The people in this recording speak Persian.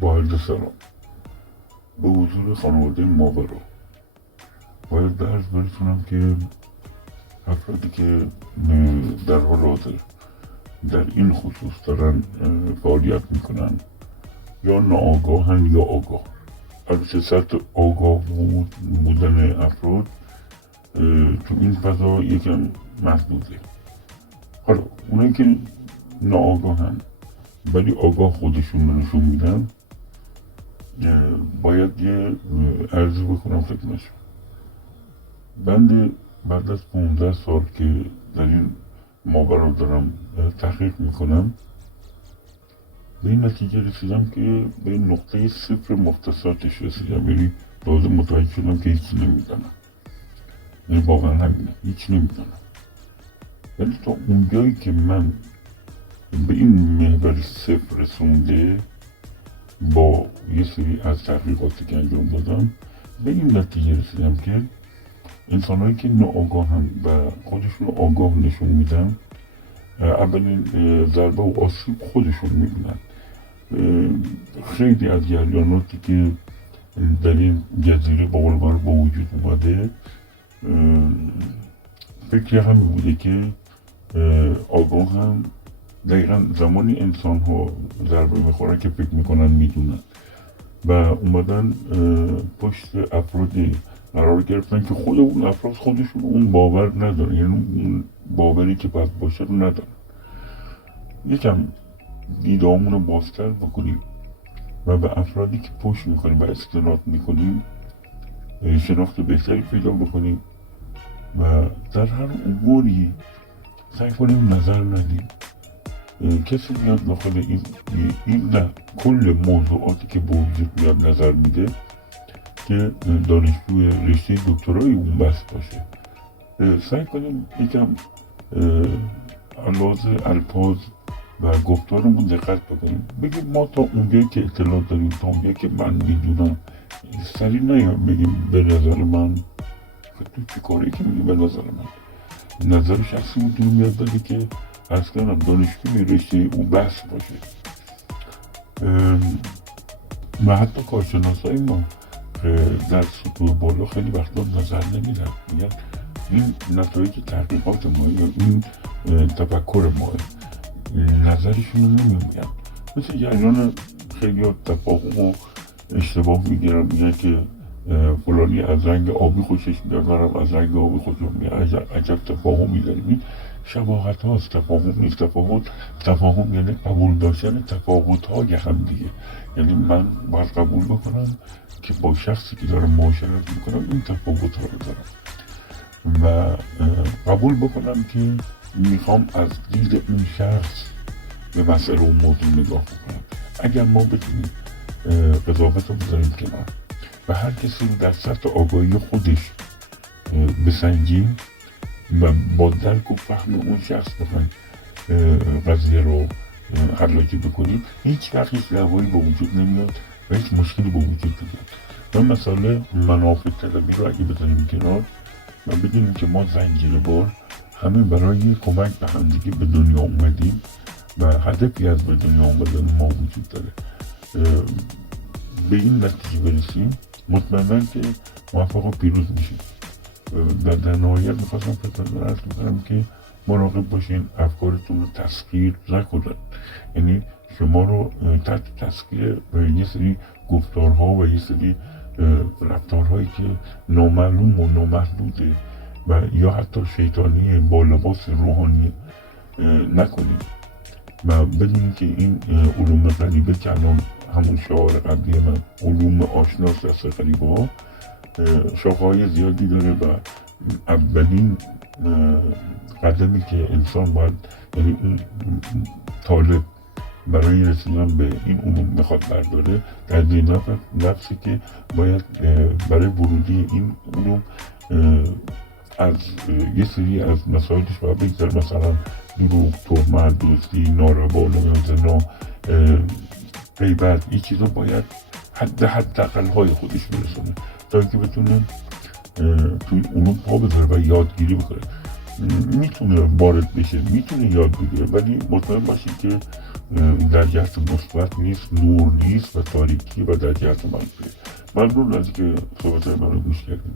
با عرض سلام به حضور خانواده ماورا باید به عرض برسونم که افرادی که در حال حاضر در این خصوص دارن فعالیت میکنن یا ناآگاهن یا آگاه. البته سطح آگاه بودن افراد تو این فضا یکم محدوده. حالا اونایی که ناآگاهن ولی آگاه خودشون رو نشون میدن، باید یه عرضی بکنم خدمتشون. بنده بعد از 15 سال که در این ماورا دارم تحقیق میکنم، به این نتیجه رسیدم که به نقطه صفر مختصاتش رسیدم. یعنی تازه متوجه شدم که هیچ نمیدانم. یعنی واقعا همینه، هیچ نمیدانم. ولی تا اونجایی که من به این محور صفر رسونده، با یه سری از تحقیقاتی که انجام دادم، به این نتیجه رسیدم که انسانهایی که ناآگاهن و خودشون رو آگاه نشون میدن، اولین ضربه و آسیب خودشون میبینن. خیلی از جریاناتی که در این جزیره با وجود اومده، فکر همین بوده که آگاه هم دقیقا زمانی انسان ها ضربه میخورن که فکر میکنن میدونن و اومدن پشت افرادی قرار گرفتن که خود اون افراد خودشون اون باور ندارن، یعنی اون باوری که باید باشه رو ندارن. یکم دیدامون رو بازتر بکنیم و به افرادی که پشت میکنیم و استناد میکنیم شناخت بهتری پیدا بکنیم و در هر اموری سعی کنیم نظر ندیم. کسی میاد داخل این نه کل موضوعاتی که به وجود میاد نظر میده که دانشجوی رشته دکترای اون بحث باشه. سعی کنیم یکم لحاظ الفاظ و گفتارمون دقت بکنیم. بگیم ما تا اونجایی که اطلاع داریم، تا اونجایی که من میدونم، سریع نیام بگیم به نظر من. تو چی کاری که میگی به نظر من؟ نظر شخصی میتونی میاد بده که از کنم دانشجوی رشته اون بحث باشه. و حتی کارشناسای ما در سطوح بالا خیلی وقتا نظر نمیدن، میگن این نتایج تحقیقات ما یا این تفکر ما، نظرشون رو نمیگن. مثل جریان خیلی ها تفاهم و اشتباه میگیرن، میگن که فلانی از رنگ آبی خوشش میاد، منم از رنگ آبی خوشم میاد. عجب تفاهمی داریم. این شباهت هاست، تفاهم نیست. تفاهم یعنی قبول داشتن تفاوت های هم دیگه. یعنی من باید قبول بکنم که با شخصی که دارم معاشرت میکنم این تفاوت ها رو دارم و قبول بکنم که میخوام از دید اون شخص به مسئله و موضوع نگاه بکنم. اگر ما بتونیم قضاوت رو بذاریم کنار و هر کسی در سطح آگاهی خودش بسنجیم و با درک و فهم اون شخص بخوایم قضیه رو حلاجی بکنیم، هیچ وقت هیچ دعوایی به وجود نمیاد و هیچ مشکلی به وجود نمیاد. و مسئله منافع طلبی رو اگه بذاریم کنار و بدونیم که ما زنجیره بار همه برای کمک به همدیگه به دنیا اومدیم و هدفی از به دنیا اومدن ما وجود داره، به این نتیجه برسیم، مطمئنا که موفق و پیروز میشیم. در نهایت میخواستم خدمتتون عرض کنم که مراقب باشین افکارتون رو تسخیر نکنن. یعنی شما رو تحت تسخیر یه سری گفتارها و یه سری رفتارهایی که نامعلوم و نامحدوده و یا حتی شیطانی با لباس روحانی نکنید و بدونید که این علوم غریبه که الان همون شعار قبلی من علوم آشناس دست غریبه ها شاخه‌های زیادی داره و اولین قدمی که انسان باید، یعنی اون طالب برای رسیدن به این علوم میخواد برداره، تدریج نفسی که باید برای ورودی این علوم از یه سری از مسائلش باید بگذاره، مثلا دروغ، تهمت، دزدی، ناروا، زنا، غیبت، این چیزا باید حداقل های خودش برسونه تا اینکه بتونه توی علوم پا بذاره و یادگیری بکنه. میتونه وارد بشه، میتونه یاد بگیره، ولی مطمئن باشید که در جهت مثبت نیست، نور نیست و تاریکی و در جهت منفی. ممنون از که صحبت من رو گوش کردیم.